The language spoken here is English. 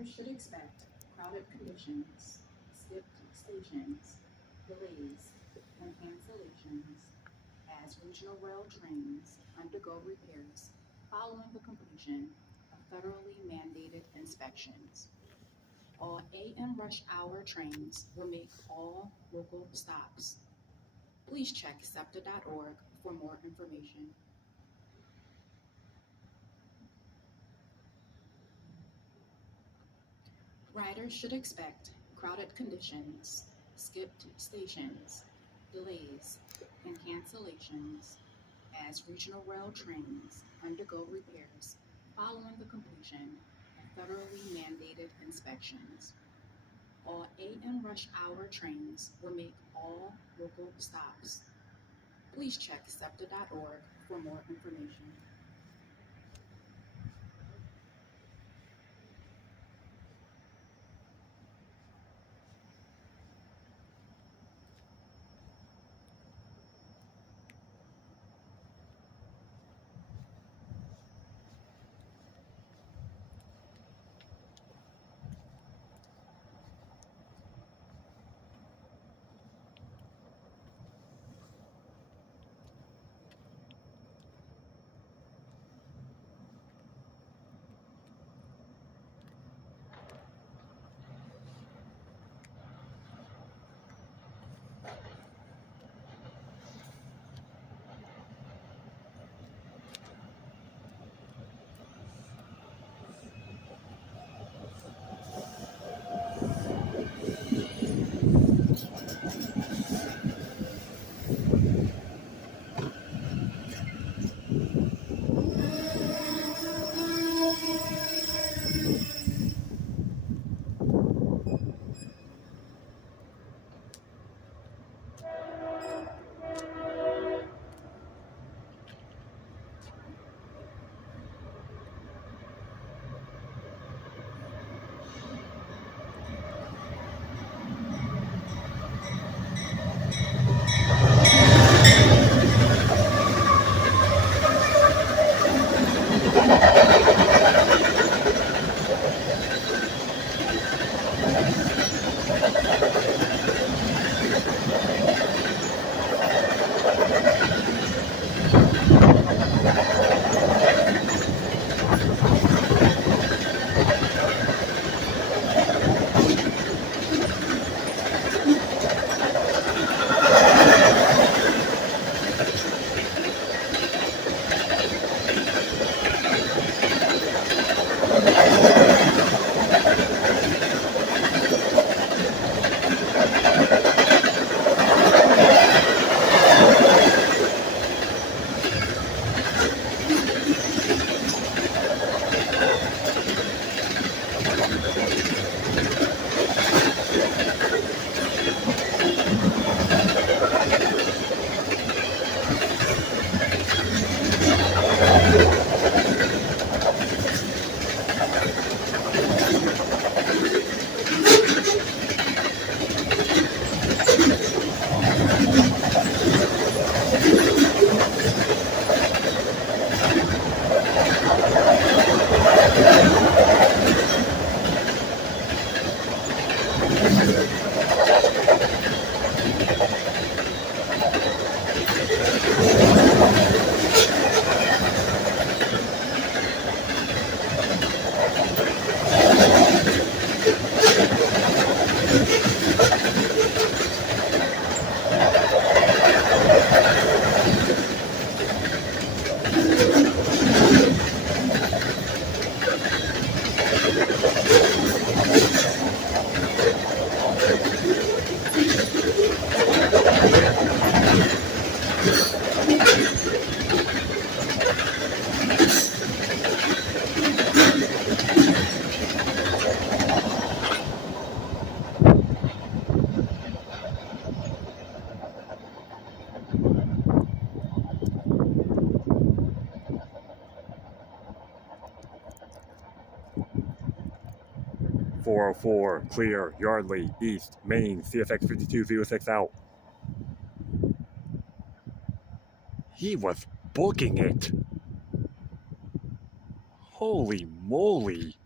Riders should expect crowded conditions, skipped stations, delays, and cancellations as regional rail trains undergo repairs following the completion of federally mandated inspections. All AM rush hour trains will make all local stops. Please check SEPTA.org for more information. Riders should expect crowded conditions, skipped stations, delays, and cancellations as regional rail trains undergo repairs following the completion of federally mandated inspections. All AM rush hour trains will make all local stops. Please check SEPTA.org for more information. .404, clear, Yardley, East, Main, CSX 5206 out. He was booking it. Holy moly.